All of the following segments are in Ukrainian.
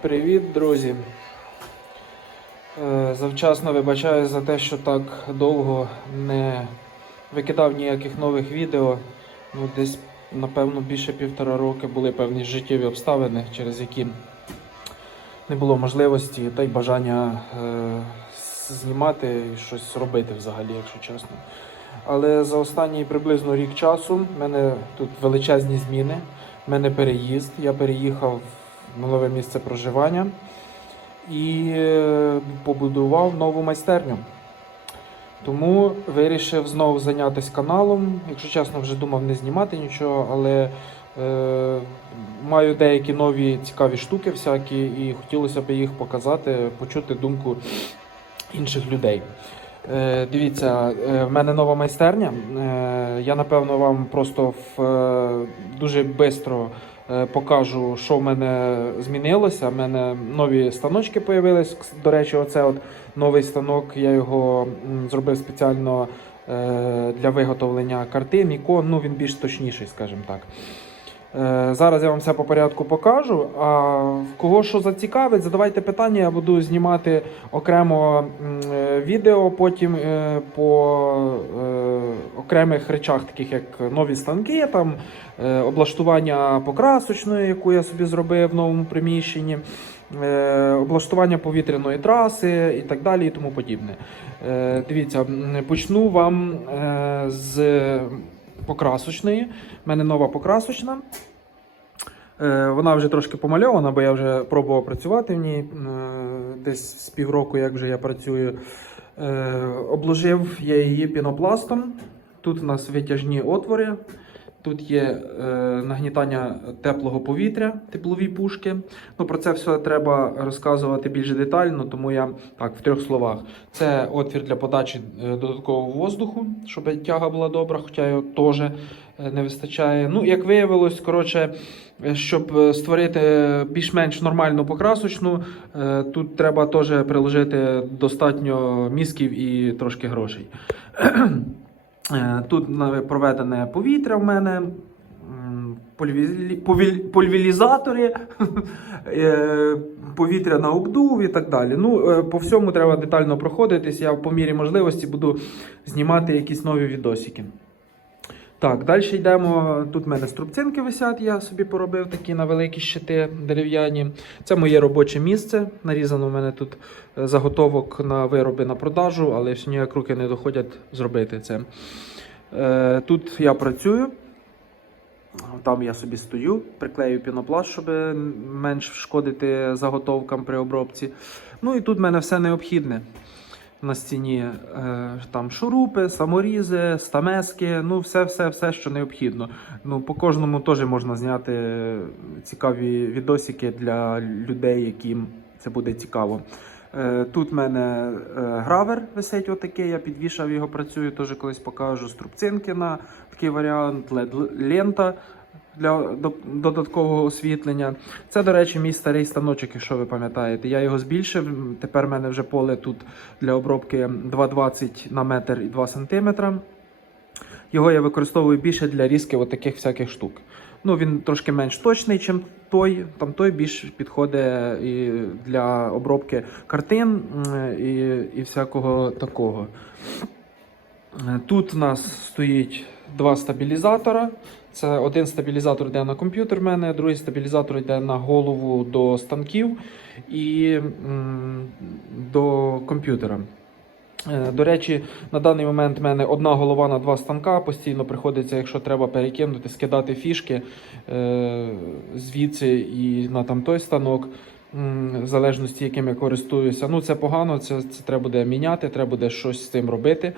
Привіт, друзі. Е, Завчасно вибачаю за те, що так довго не викидав ніяких нових відео. Ну, десь, напевно, більше півтора роки були певні життєві обставини, через які не було можливості та й бажання е, знімати і щось робити взагалі, якщо чесно. Але за останній приблизно рік часу в мене тут величезні зміни. У мене переїзд. Я переїхав нове місце проживання і е, побудував нову майстерню. Тому вирішив знову зайнятися каналом. Якщо чесно, вже думав не знімати нічого, але е, маю деякі нові цікаві штуки всякі, і хотілося б їх показати, почути думку інших людей. Е, дивіться, е, в мене нова майстерня. Е, я напевно вам просто в, е, дуже швидко покажу, що в мене змінилося. У мене нові станочки з'явились. До речі, оце от новий станок. Я його зробив спеціально е, для виготовлення картин, ікон. Ну він більш точніший, скажімо так. Е, Зараз я вам все по порядку покажу. А кого що зацікавить, задавайте питання, я буду знімати окремо е, відео, потім е, по окремих речах, таких як нові станки, там облаштування покрасочної, яку я собі зробив в новому приміщенні, облаштування повітряної траси і так далі, і тому подібне. Дивіться, почну вам з покрасочної. У мене нова покрасочна. Е, Вона вже трошки помальована, бо я вже пробував працювати в ній е, десь з півроку, як вже я працюю. Е, Обложив я її пінопластом. Тут у нас витяжні отвори. Тут є е, нагнітання теплого повітря, теплові пушки. Ну, про це все треба розказувати більш детально, тому я так в трьох словах. Це отвір для подачі е, додаткового воздуху, щоб тяга була добра, хоча його теж е, не вистачає. Ну, як виявилось, коротше, е, щоб створити більш-менш нормальну покрасочну, е, тут треба теж приложити достатньо мізків і трошки грошей. Е, Тут проведене повітря в мене, пульвілізатори, е, повітря на обдув і так далі. Ну, е, по всьому треба детально проходитись. Я по мірі можливості буду знімати якісь нові відосики. Так, далі йдемо. Тут в мене струбцинки висять, я собі поробив такі на великі щити дерев'яні. Це моє робоче місце. Нарізано в мене тут е, заготовок на вироби на продажу, але все ніяк руки не доходять зробити це. Е, Тут я працюю. Там я собі стою, приклею пінопласт, щоб менш шкодити заготовкам при обробці. Ну і тут в мене все необхідне. На стіні е, там шурупи, саморізи, стамески, ну все, все, все, що необхідно. Ну, по кожному теж можна зняти цікаві відосики для людей, яким це буде цікаво. Е, Тут в мене е, гравер висить отакий, я підвішав його, працюю, теж колись покажу. Струбцинки на такий варіант, LED-лента для додаткового освітлення. Це, до речі, мій старий станочок, якщо ви пам'ятаєте. Я його збільшив. Тепер в мене вже поле тут для обробки 2,20 на метр і 2 сантиметра. Його я використовую більше для різки от таких всяких штук. Ну, він трошки менш точний, ніж той. Там той більш підходить і для обробки картин і, і всякого такого. Е, Тут у нас стоїть два стабілізатора. Це один стабілізатор йде на комп'ютер в мене, другий стабілізатор йде на голову до станків і м, до комп'ютера. Е, До речі, на даний момент в мене одна голова на два станка. Постійно приходиться, якщо треба перекинути, скидати фішки е, звідси і на там той станок, в залежності, яким я користуюся. Ну, це погано, це, це треба буде міняти, треба буде щось з цим робити.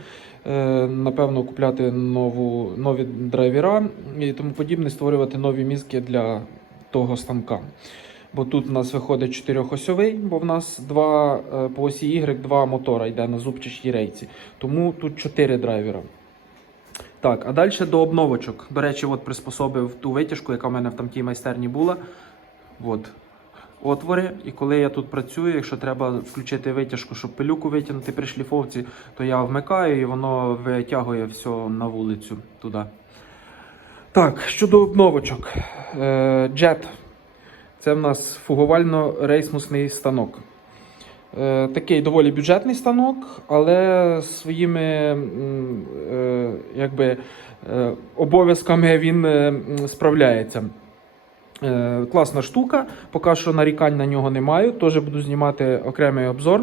Е, Напевно, купляти нову, нові драйвера і тому подібне, створювати нові мізки для того станка. Бо тут у нас виходить чотирьохосьовий, бо в нас два е, по осі Y два мотора йде на зубчастій рейці. Тому тут чотири драйвера. Так, а далі до обновочок. До речі, от приспособив ту витяжку, яка в мене в тамтій майстерні була. От. Отвори, і коли я тут працюю, якщо треба включити витяжку, щоб пилюку витягнути при шліфовці, то я вмикаю і воно витягує все на вулицю туди. Так, щодо обновочок. Е, Jet Це в нас фугувально-рейсмусний станок. Е, Такий доволі бюджетний станок, але своїми е, якби, е, обов'язками він е, справляється. Е, Класна штука, поки що нарікань на нього не маю. Теж буду знімати окремий обзор.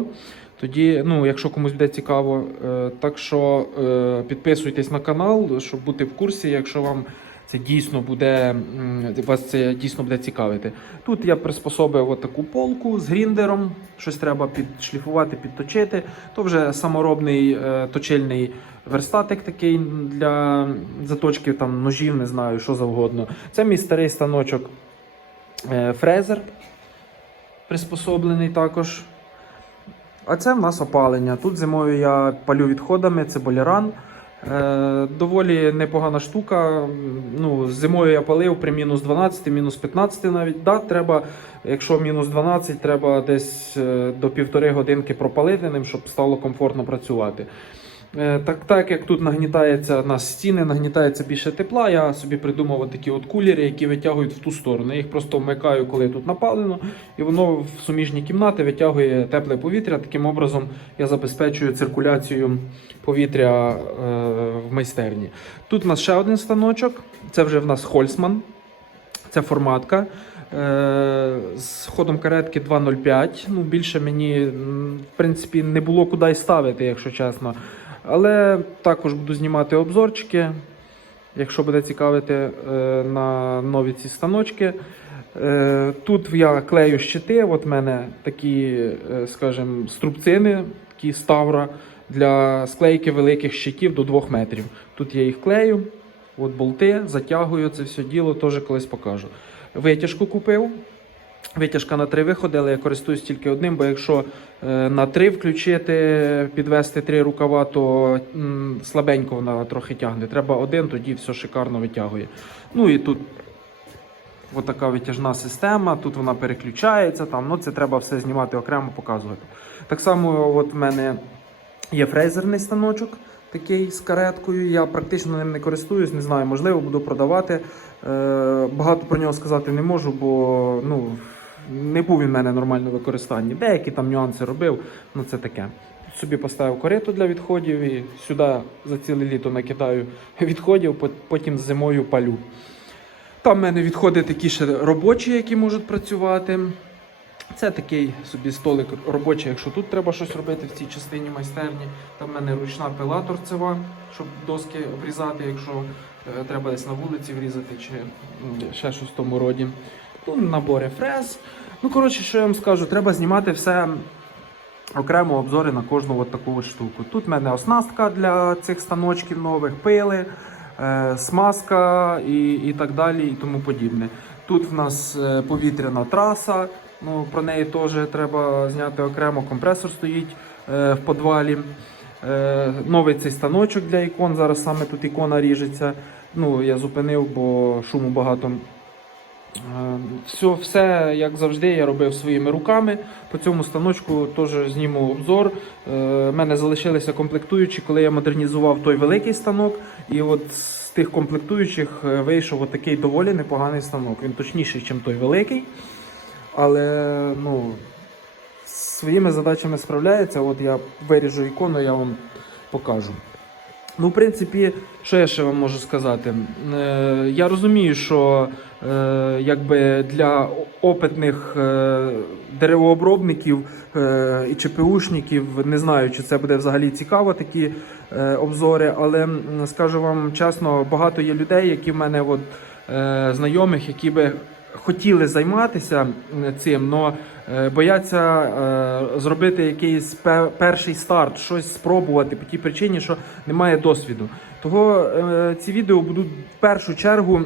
Тоді, ну, якщо комусь буде цікаво, е, так що е, підписуйтесь на канал, щоб бути в курсі, якщо вам це дійсно буде вас це дійсно буде цікавити. Тут я приспособив таку полку з гріндером, щось треба підшліфувати, підточити. То вже саморобний точильний верстатик такий для заточки там ножів, не знаю, що завгодно. Це мій старий станочок фрезер, приспособлений також. А це в нас опалення. Тут зимою я палю відходами, це боляран. Е, доволі непогана штука. Ну, зимою я палив при мінус 12, мінус 15 навіть. Да, треба, якщо мінус 12, треба десь е, до півтори годинки пропалити ним, щоб стало комфортно працювати. Е, Так, так як тут нагнітається на стіни, нагнітається більше тепла, я собі придумав такі от кулери, які витягують в ту сторону. Я їх просто вмикаю, коли тут напалено, і воно в суміжні кімнати витягує тепле повітря. Таким образом я забезпечую циркуляцію повітря е, в майстерні. Тут у нас ще один станочок. Це вже в нас Хольсман. Це форматка. Е, з ходом каретки 2.05. Ну, більше мені, в принципі, не було куди й ставити, якщо чесно. Але також буду знімати обзорчики, якщо буде цікавити е, на нові ці станочки. Е, Тут я клею щити. От в мене такі, е, скажімо, струбцини, такі ставра для склейки великих щитів до 2 метрів. Тут я їх клею, от болти, затягую це все діло, теж колись покажу. Витяжку купив. Витяжка на три виходи, але я користуюсь тільки одним, бо якщо е, на три включити, підвести три рукава, то слабенько вона трохи тягне. Треба один, тоді все шикарно витягує. Ну і тут така витяжна система, тут вона переключається, там, ну це треба все знімати окремо, показувати. Так само от в мене є фрезерний станочок, такий з кареткою. Я практично ним не користуюсь, не знаю, можливо, буду продавати. Е, багато про нього сказати не можу, бо ну, не був він в мене нормально в використанні. Деякі там нюанси робив, ну це таке. Собі поставив корито для відходів і сюди за ціле літо накидаю відходів, пот- потім зимою палю. Там в мене відходи такі ще робочі, які можуть працювати. Це такий собі столик робочий, якщо тут треба щось робити в цій частині майстерні. Там в мене ручна пила торцева, щоб доски обрізати, якщо е, треба десь на вулиці врізати чи ще щось в тому роді. Ну, набори фрез. Ну, коротше, що я вам скажу, треба знімати все окремо обзори на кожну от таку от штуку. Тут в мене оснастка для цих станочків нових, пили, е, смазка і, і так далі, і тому подібне. Тут в нас е, повітряна траса, ну, про неї теж треба зняти окремо. Компресор стоїть е, в подвалі. Е, новий цей станочок для ікон. Зараз саме тут ікона ріжеться. Ну, я зупинив, бо шуму багато. Е, Все, все, як завжди, я робив своїми руками. По цьому станочку теж зніму обзор. У мене залишилися комплектуючі, коли я модернізував той великий станок. І от з тих комплектуючих е, вийшов такий доволі непоганий станок. Він точніший, ніж той великий. Але ну, своїми задачами справляється. От я виріжу ікону, я вам покажу. Ну, в принципі, що я ще вам можу сказати? Е, я розумію, що е, якби для опитних е, деревообробників е, і ЧПУшників не знаю, чи це буде взагалі цікаво, такі е, обзори, але скажу вам чесно, багато є людей, які в мене от, е, знайомих, які би хотіли займатися цим, але бояться е, зробити якийсь перший старт, щось спробувати по тій причині, що немає досвіду. Того е, ці відео будуть в першу чергу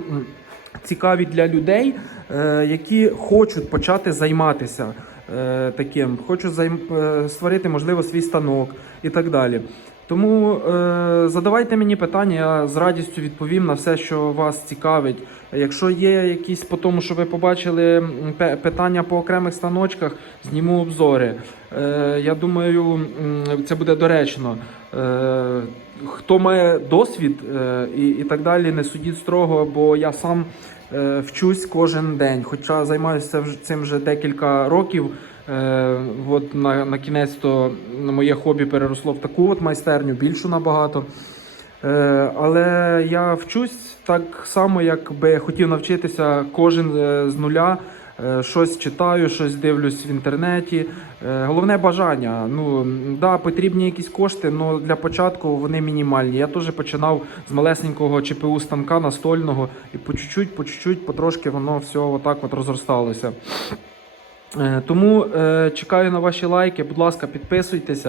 цікаві для людей, е, які хочуть почати займатися е, таким, хочуть е, створити, можливо, свій станок і так далі. Тому е, задавайте мені питання, я з радістю відповім на все, що вас цікавить. Якщо є якісь по тому, що ви побачили питання по окремих станочках, зніму обзори. Е, я думаю, це буде доречно. Е, хто має досвід е, і, і так далі, не судіть строго, бо я сам е, вчусь кожен день. Хоча займаюся цим вже декілька років. Е, от на, на кінець то моє хобі переросло в таку от майстерню, більшу набагато. Е, але я вчусь так само, як би хотів навчитися кожен е, з нуля. Е, Щось читаю, щось дивлюсь в інтернеті. Е, Головне бажання. Ну да, потрібні якісь кошти, але для початку вони мінімальні. Я теж починав з малесенького ЧПУ станка настольного, і по чуть-чуть, по чуть-чуть, потрошки воно все отак от розросталося. Е, Тому е, чекаю на ваші лайки. Будь ласка, підписуйтеся.